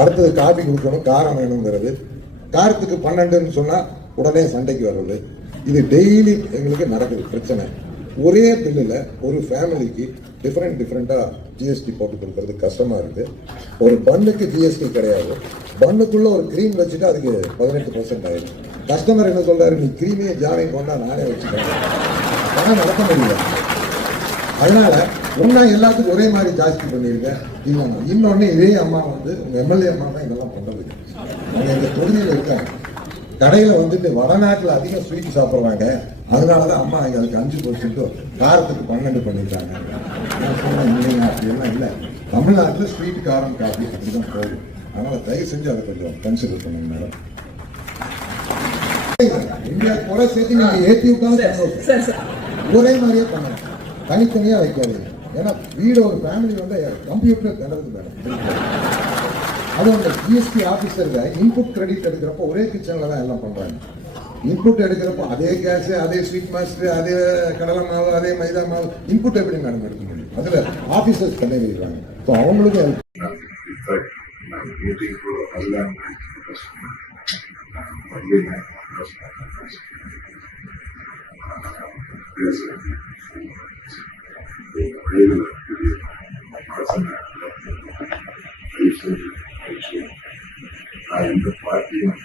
அடுத்தது காபி கொடுக்கணும், காரம் வேணுங்கிறது. காரத்துக்கு 12ன்னு சொன்னா உடனே சண்டைக்கு வர்றது. இது டெய்லி எங்களுக்கு நடக்குது பிரச்சனை. ஒரே பில்லுல ஒரு ஃபேமிலிக்கு டிஃப்ரெண்டா ஜிஎஸ்டி போட்டு கொடுக்கறது கஷ்டமா இருக்கு. ஒரு பன்னுக்கு ஜிஎஸ்டி கிடையாது, பன்னுக்குள்ள ஒரு கிரீம் வச்சுட்டு அதுக்கு 18% ஆயிடும். கஸ்டமர் என்ன சொல்றாரு, நீ கிரீமே ஜாமையும் கொண்டா நானே வச்சுக்கிறேன், ஆனால் நடக்க முடியல. அதனால ஒன்னா எல்லாத்துக்கும் ஒரே மாதிரி ஜாஸ்தி பண்ணியிருக்கேன். இன்னொன்னு இதே அம்மா வந்து உங்க எம்எல்ஏ அம்மா தான் இதெல்லாம் பண்றது. அவங்க எங்க தொகுதியில் இருக்காங்க, கடையில வந்துட்டு வடநாட்டில் அதிகம் ஸ்வீட் சாப்பிட்றாங்க, அதனாலதான் அம்மா அதுக்கு 5% காரத்துக்கு 12 பண்ணிட்டாங்க. இல்லைங்க அப்படியெல்லாம் இல்லை, தமிழ்நாட்டில் ஸ்வீட் காரம் காஃபி அப்படிதான் போகும். அதனால தயவு செஞ்சு அதை கொஞ்சம் கன்சிடர் பண்ணுங்க மேடம். இந்தியா குறை சேர்த்து நீங்க ஏற்றி விட்டாலும் ஒரே மாதிரியே பண்ணணும், தனித்தனியா வைக்காதீங்க. ஏன்னா வீடு ஒரு ஃபேமிலி வந்து கம்ப்யூட்டர் கிடக்குது மேடம். அது அந்த ஜிஎஸ்டி ஆபீசருக்கு இன்புட் கிரெடிட் எடுக்கிறப்போ ஒரே கிச்சன்ல தான் எல்லாம் பண்றாங்க. இன்புட் எடுக்கிறப்போ அதே கேஸ், அதே ஸ்வீட் மாஸ்டர், அதே கடலை மாவு, அதே மைதா மாவு, இன்புட் எப்படி மேடம் எடுக்க முடியும்? அதுல ஆபீசர்ஸ் பண்ணிடுறாங்க. ஸோ அவங்களுக்கும் இந்த பார்ட்டியும்